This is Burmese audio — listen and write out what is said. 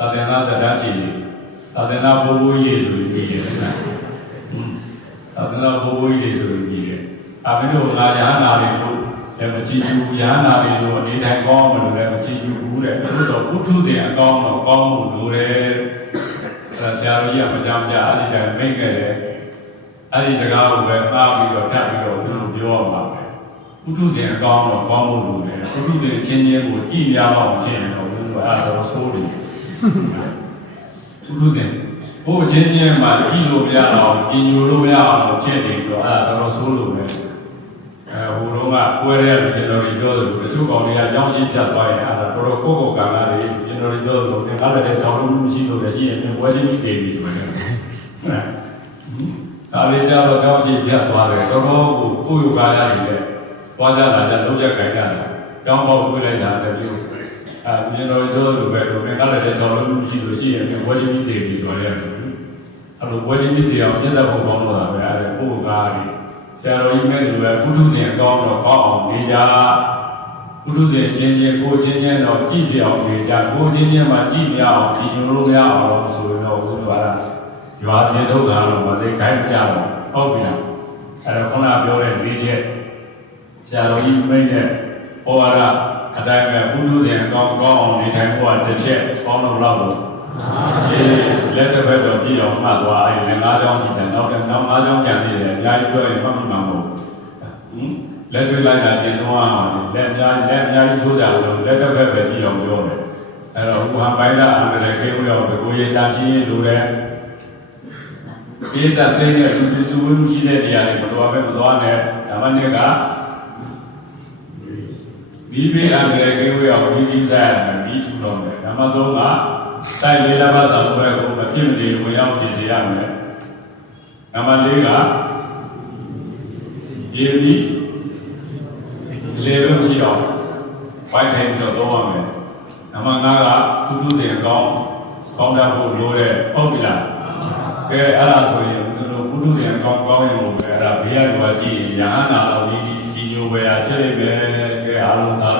သာသနာတရားရှိတယ်သာသနာဘိုးဘိုးကြီးဆိုပြီးပြီးတယ်သာသနာဘိုးဘိုးကြီးဆိုပြီးပြီးတယ်အမင်းတို့ငါရဟန္တာတွေကိုလည်းမကြည့်ဘူးရဟန္တာတွေဆိုအနေထိုင်ကောင်းမလို့လည်းမကြည့်ဘူးတဲ့တို့တော့ဥထုတင်အကောင်းတော့ကောင်းမှုလိုတယ်အဲဆရာတော်ကြီးကမကြမ်းကြအဲ့ဒီတိုင်းမိတ်ခဲ့တယ်အဲ့ဒီစကားကိုပဲအားပြီးတော့ဖြတ်ပြီးတော့သူတို့ပြောရမှာပဲဥထုတင်အကောင်းတော့ကောင်းမှုလိုတယ်ဥထုတင်ချင်းချင်းကိုကြည့်များအောင်ဖြစ်ရင်တော့သူကအဲ့ဒါတော့ဆိုးတယ် သူတို့စဉ်ဘို့ချင်းချင်းမှကြည့်လို့မရအောင်ကြည်ညိုလို့မရအောင်ဖြစ်နေဆိုတော့အဲ့ဒါတော်တော်ဆိုးလို့ပဲအဲဟိုတော့ကပွဲရဲလူကျွန်တော်တွေပြောတယ်တချို့ကောင်တွေကကြောင်းရှင်းပြတ်သွားရင်အဲ့ဒါတော်တော်ကိုယ့်ကိုယ်ကံလာတယ်ကျွန်တော်တွေပြောတယ်လို့ငါလည်းတောင်းလို့မရှိလို့လည်းရှိရင်ပွဲချင်းပြီးနေပြီဆိုတော့ဒါလေးကြတော့ကြောင်းရှင်းပြတ်သွားတယ်တော်တော်ကိုကိုယ့်ယောဂရတယ်သွားကြလာကြလုံးချက်ကြိုင်ကြတယ်ကြောင်းပေါက်တွေ့လိုက်တာလည်းပြု အဲကျွန်တော်တို့လိုပဲလို့ငါလည်းတောင်းလို့မရှိလို့ရှိရင်ပွဲချင်းပြီးနေပြီဆိုတော့အဲ့လိုပွဲချင်းပြီးနေအောင်မျက်နှာပုံပေါင်းလို့တာပဲအဲ့ဒါကိုယ့်ကားကြီးဆရာတော်ကြီးမဲ့လူပဲဘုထုဇင်အကောင်းတော့ကောင်းအောင်နေကြဘုထုဇင်ချင်းချင်းကိုချင်းချင်းတော့ကြည့်ပြအောင်နေကြကိုချင်းချင်းမှကြည့်ပြအောင်ကြည့်ညိုလို့မရအောင်ဆိုရင်တော့ဘုရားကရွာပြေဒုက္ခတော့မသိခိုင်းကြတော့ဟုတ်ပြီလားအဲ့ဒါခုနပြောတဲ့၄ချက်ဆရာတော်ကြီးမိတ်နဲ့ဟောရ အတိုင်းပဲဘုထုဇင်အကောင်းကောင်းအောင်နေထိုင်ဖို့ကတစ်ချက်ကောင်းတော့လောက်လို့ဒီလက်တစ်ဖက်တော့ပြည်အောင်မှတ်သွားအဲ့ဒီငါးကြောင်းကြည့်တယ်နောက်တော့နောက်ငါးကြောင်းပြန်နေတယ်အများကြီးပြောရင်မှတ်မိမှာမဟုတ်ဘူးဟင်လက်တွေ့လိုက်တာကျင်တော့အောင်လက်အများလက်အများကြီးချိုးကြလို့လက်တစ်ဖက်ပဲပြည်အောင်ပြောတယ်အဲ့တော့ဟိုဟာပိုင်းလာအန္တရာယ်ကိန်းရောက်ကိုရည်တာချင်းလိုတယ်ဒီသက်စိတ်နဲ့သူသူစုဝေးမှုရှိတဲ့နေရာတွေမတော်ပဲမတော်နဲ့ဓမ္မနဲ့က ဒီဘေးအန္တရာယ်ကိန်းရောက်ပြီးပြီးစားရမယ်ပြီးထူတော့မယ်ဓမ္မသုံးကတိုက်လေးလားပါစာဘွဲကိုမဖြစ်မနေဝင်ရောက်ကြည့်စေရမယ်။နံပါတ်၄ကရေပြီးလေလို့ရှိတော့ဝိုင်းထိုင်ဆိုတော့ရမယ်။နံပါတ်၅ကသူသူတင်ကောင်းကောင်းတတ်ဖို့လိုတဲ့ဟုတ်ပြီလား။ကဲအဲ့ဒါဆိုရင်သူတို့ကုထုတင်ကောင်းကောင်းရင်လို့ပဲအဲ့ဒါဘေးရရွာကြည့်ရဟန္တာတော်ကြီး ကြီးညိုဝယ်ရချက်လို